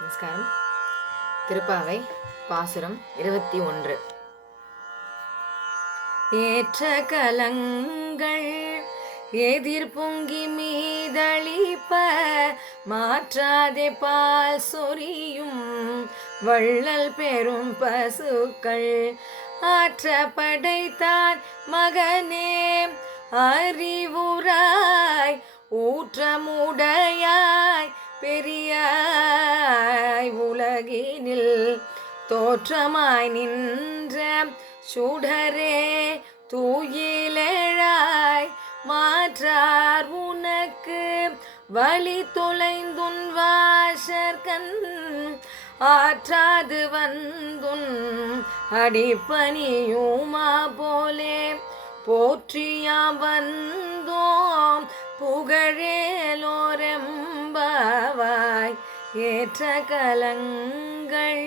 நமஸ்காரம். திருப்பாவை பாசுரம் 21. ஏற்ற கலங்கள் எதிர் பொங்கி மீதளிப்ப மாற்றாதே பால் சொரியும் வள்ளல் பெரும் பசுக்கள் ஆற்ற படைத்தான் மகனே அறிவுராய் ஊற்றமுடையாய் பெரியாய் உலகினில் தோற்றமாய் நின்ற சுடரே தூயிலேழாய் மாற்றார் உனக்கு வழி தொலைந்துன் வாசற்கண் ஆற்றாது வந்துன் அடிப்பணியுமா போலே போற்றியாம் வந்தோம் புகழேலோரெம்பவாய் ஏற்ற கலங்கள்.